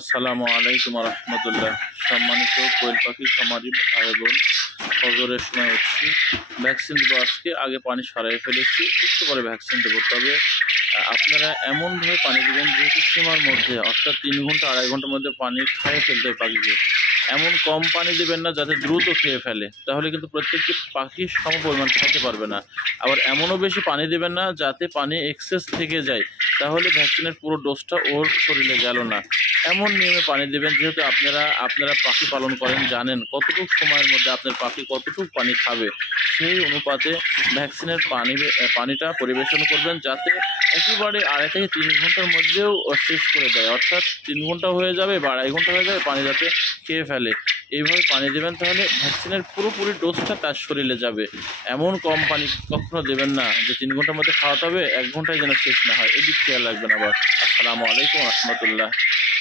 আসসালামু আলাইকুম রহমতুল্লাহ। সম্মানিত কোয়েল পাখি খামারি ভাই বোন, ফজরের সময় উঠছি, ভ্যাকসিন দেবো। আজকে আগে পানি সরাই ফেলেছি, একটু পরে ভ্যাকসিন দেবো। তবে আপনারা এমনভাবে পানি দেবেন যেহেতু সীমার মধ্যে, অর্থাৎ 3 ঘন্টা 2.5 ঘন্টার মধ্যে পানি খেয়ে ফেলতে হবে পাখিকে। এমন কম পানি দেবেন না যাতে দ্রুত খেয়ে ফেলে, তাহলে কিন্তু প্রত্যেকটি পাখি সম পরিমাণ খেতে পারবে না। আবার এমনও বেশি পানি দেবেন না যাতে পানি এক্সেস থেকে যায়, তাহলে ভ্যাকসিনের পুরো ডোজটা ওর শরীরে গেল না। এমন নিয়মে পানি দেবেন যেহেতু আপনারা পাখি পালন করেন, জানেন কতটুকু সময়ের মধ্যে আপনার পাখি কতটুকু পানি খাবে, সেই অনুপাতে ভ্যাকসিনের পানিটা পরিবেশন করবেন, যাতে একেবারে 2.5 থেকে 3 ঘন্টার মধ্যেও শেষ করে দেয়। অর্থাৎ 3 ঘন্টা হয়ে যাবে বা 2.5 ঘন্টা হয়ে যাবে, পানি যাতে খেয়ে ফেলে। এইভাবে পানি দেবেন, তাহলে ভ্যাকসিনের পুরোপুরি ডোজটা তার শরীরে যাবে। এমন কম পানি কখনো দেবেন না যে 3 ঘন্টার মধ্যে খাওয়াতে হবে, 1 ঘন্টায় যেন শেষ না হয়, এদিক খেয়াল রাখবেন। আবার আসসালামু আলাইকুম রহমতুল্লাহ।